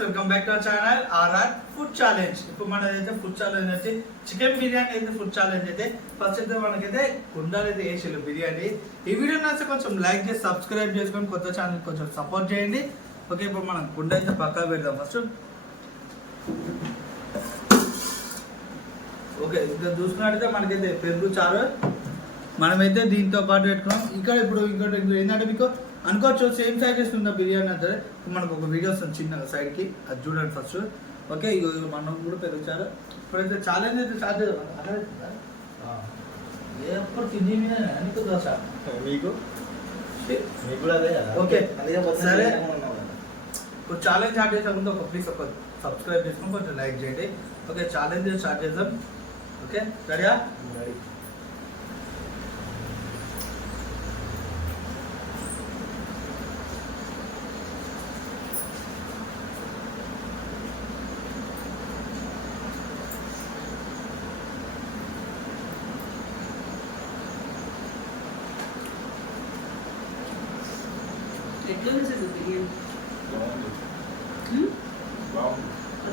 Welcome back to our channel RR food challenge. ఇప్పుడు మనదైతే food challenge అయితే chicken biryani అయితే ఫుడ్ ఛాలెంజ్ అయితే ఫస్ట్ అయితే మనకైతే కుండాలు అయితే వేసారు బిర్యానీ. ఈ వీడియో నచ్చితే కొంచెం లైక్ చేసి సబ్స్క్రైబ్ చేసుకొని కొత్త ఛానల్ కొంచెం సపోర్ట్ చేయండి. ఓకే, ఇప్పుడు మనం కుండ అయితే పక్కా పెడదాం ఫస్ట్. ఓకే, ఇంకా చూసుకున్నట్టయితే మనకైతే పెరుగు చారు మనమైతే దీంతో పాటు పెట్టుకున్నాం. ఇక్కడ ఇప్పుడు ఇంకోటి ఏంటంటే మీకు అనుకోవచ్చు సేమ్ సైజెస్ ఉన్న బిర్యానీ అంటే మనకు ఒక వీడియో వస్తుంది చిన్న సైడ్కి, అది చూడండి ఫస్ట్. ఓకే, ఇక మనం కూడా పెరుగుతారు. ఇప్పుడైతే ఛాలెంజ్ అయితే స్టార్ట్ చేద్దాం. ఎప్పుడు తిండి మీద అనుకో దోశ మీకు కూడా అదే కదా. ఓకే సరే, ఇప్పుడు ఛాలెంజ్ స్టార్ట్ చేసే ముందు ఒక ప్లీజ్ ఒక సబ్స్క్రైబ్ చేసుకొని కొంచెం లైక్ చేయండి. ఓకే, ఛాలెంజ్ స్టార్ట్ చేద్దాం. ఓకే రెడీయా? రెడీ.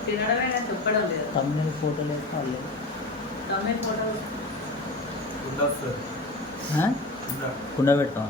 తినడమే చెప్పడం లేదు. తమిళ ఫోటోలు వేసుకోవాలి. తమిళ ఫోటోలు కుండ పెట్టాం.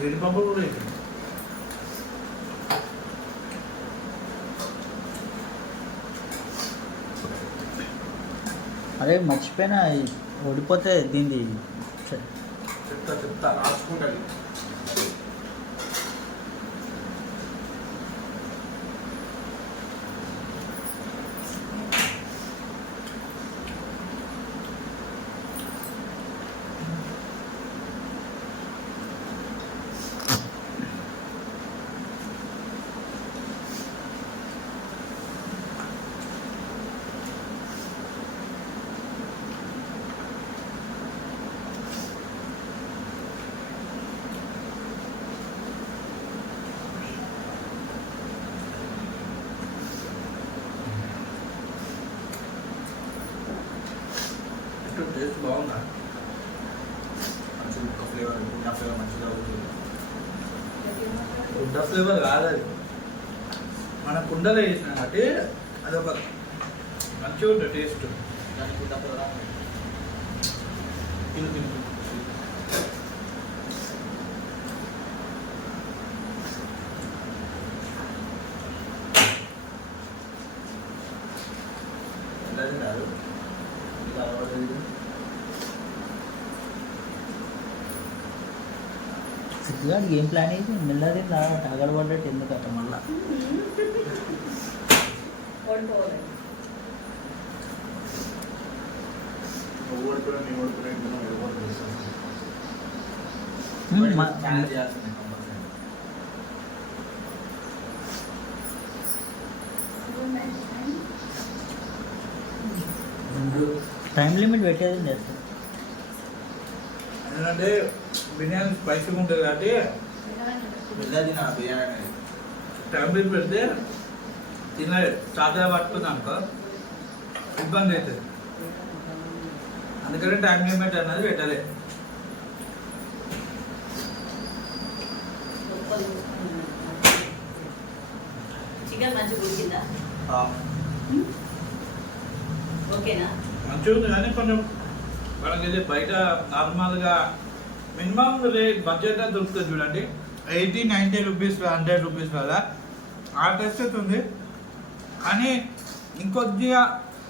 జీడిపప్పు కూడా వేయండి. అదే మర్చిపోయినా ఓడిపోతే దీన్ని చెప్తా రాసుకుంటుంది. టేస్ట్ బాగుందా? మంచి గుడ్డ ఫ్లేవర్, గుడ్డ ఫ్లేవర్ మంచిగా అవుతుంది. గుడ్డ ఫ్లేవర్ కాదు అది, మన కుండలో వేసిన కాబట్టి అది ఒక మంచిగా ఉంటుంది టేస్ట్. దాని గుడ్డ ఫ్లేవర్ తిను తిను కాదు. సిద్ధిగాడికి ఏం ప్లాన్ అయింది? మెల్లది తగలబడ్డట్టు ఎందుకట్ట మళ్ళా టైం లిమిట్ పెట్టేది చేస్తాం. ఎందుకంటే బిర్యానీ స్పైసీగా ఉంటుంది కాబట్టి బిర్యానీ టైం లిమిట్ పెడితే తినలేదు. చార్జర్ పట్టుకుంది అనుకో ఇబ్బంది అవుతుంది. అందుకని టైం లిమిట్ అన్నది పెట్టలే. చికెన్ మంచిగా ఉడికిందా? ఓకేనా? మంచిగా ఉంది కానీ కొంచెం మనకైతే బయట నార్మల్గా మినిమం రేట్ బడ్జెట్ దొరుకుతుంది చూడండి, 80-90 రూపీస్ 100 రూపీస్ కదా ఆ టెస్ట్ అవుతుంది. కానీ ఇంకొద్దిగా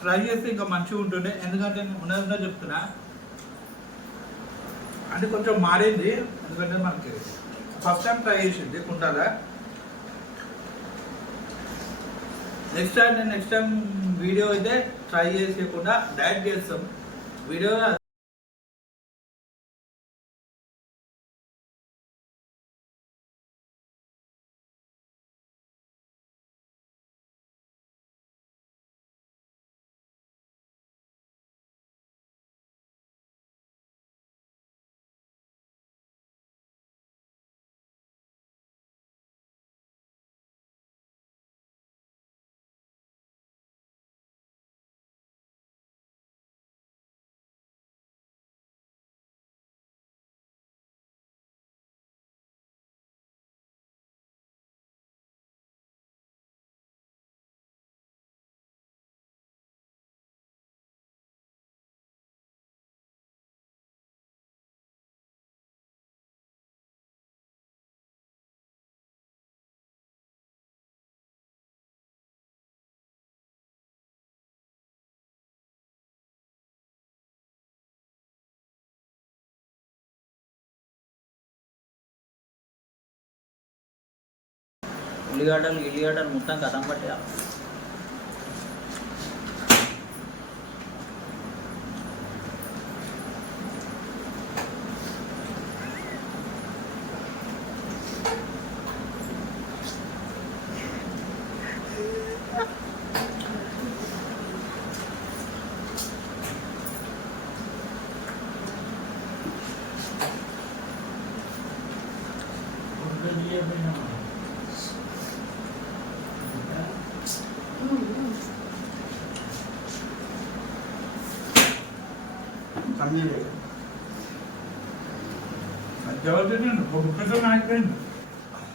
ట్రై చేస్తే ఇంకా మంచిగా ఉంటుండే. ఎందుకంటే ఉన్నదంతా చెప్తున్నా అంటే కొంచెం మారింది, ఎందుకంటే మనకి ఫస్ట్ టైం ట్రై చేసింది కుండాల. నెక్స్ట్ టైం వీడియో అయితే ట్రై చేసేయకుండా డైరెక్ట్ చేస్తాం వీడియో. ఉల్లిగడ్డలు మొత్తం కథం పట్టే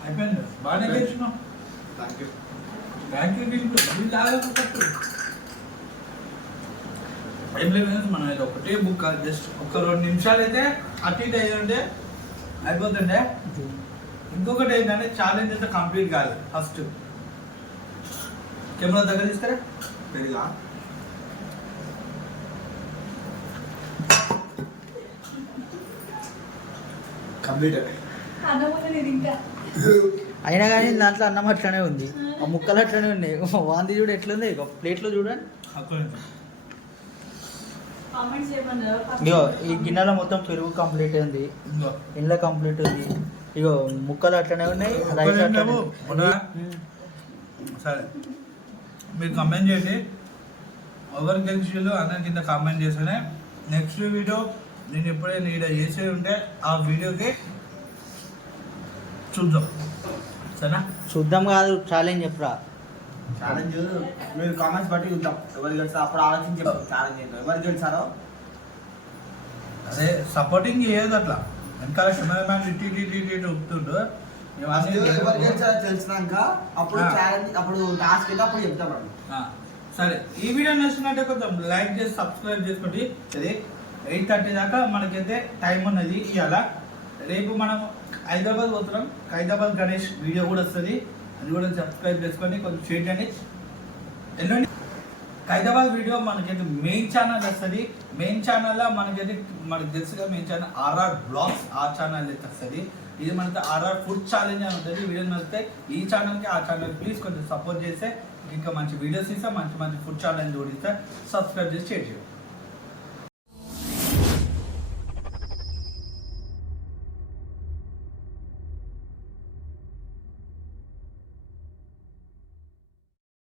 అయిపోయింది బాగానే తెచ్చినావు. థ్యాంక్ యూ ఏం లేదు, మనం అయితే ఒకటే బుక్ జస్ట్ ఒక 2 నిమిషాలు అయితే అటు ఇటు అయ్యింటే అయిపోతుండే. ఇంకొకటి ఏంటంటే ఛాలెంజ్ అయితే కంప్లీట్ కాదు. ఫస్ట్ కెమెరా దగ్గర తీసుకురా పెరిగా కంప్లీట్ అయినా కానీ దాంట్లో అన్నం అట్లనే ఉంది, ఆ ముక్కలు అట్లనే ఉన్నాయి. వాంది చూడు ఎట్లుంది, ప్లేట్లో చూడండి. ఇగో ఈ గిన్నెలో మొత్తం పెరుగు కంప్లీట్ ఉంది, ఇంట్లో కంప్లీట్ ఉంది. ఇగో ముక్కలు అట్లనే ఉన్నాయి, రైస్ అట్లనే ఉంది. సరే మీరు కమెంట్ చేయండి, ఎవరు గెలిచిలో అందరి కింద కామెంట్ చేస్తేనే నెక్స్ట్ వీడియో నేను ఎప్పుడైనా ఈడ చేసే ఉంటే ఆ వీడియోకి చూద్దాం. సరేనా? చూద్దాం కాదు, ఛాలెంజ్ చెప్పురా. ఛాలెంజ్ మీరు కామెంట్స్ బట్టి చూద్దాం ఎవరు గెలిచారో, అప్పుడు ఆలోచించి చెప్తాం ఛాలెంజ్ ఏంటో. ఎవరు గెలిచారో అదే సపోర్టింగ్ చేయదు అట్లా, వెనకాల కెమెరామ్యాన్ ఇటు ఉప్పుతుండు. ఎవరు గెలిచారో తెలిసినాక అప్పుడు ఛాలెంజ్, అప్పుడు టాస్క్ అయితే అప్పుడు చెప్తామండి. సరే, ఈ వీడియో నచ్చినట్టే కొంచెం లైక్ చేసి సబ్స్క్రైబ్ చేసుకోండి. అది 8:30 దాకా మనకైతే టైం ఉన్నది. ఇవాళ రేపు మనం హైదరాబాద్ పోతున్నాం, హైదరాబాద్ గణేష్ వీడియో కూడా వస్తుంది, అది కూడా సబ్స్క్రైబ్ చేసుకొని కొంచెం షేర్ చేయండి. ఎల్లుండి హైదరాబాద్ వీడియో మనకైతే మెయిన్ ఛానల్ వస్తుంది. మెయిన్ ఛానల్లో మనకు తెలుసుగా మెయిన్ ఛానల్ ఆర్ఆర్ బ్లాగ్స్, ఆ ఛానల్ అయితే వస్తుంది. ఇది మనకి ఆర్ఆర్ ఫుడ్ ఛాలెంజ్ అని ఉంటుంది. వీడియో నచ్చితే ఈ ఛానల్కి ఆ ఛానల్ ప్లీజ్ కొంచెం సపోర్ట్ చేస్తే ఇంకా మంచి వీడియోస్ ఇస్తా, మంచి ఫుడ్ ఛాలెంజ్ కూడా ఇస్తా. సబ్స్క్రైబ్ చేసి షేర్ చేయండి.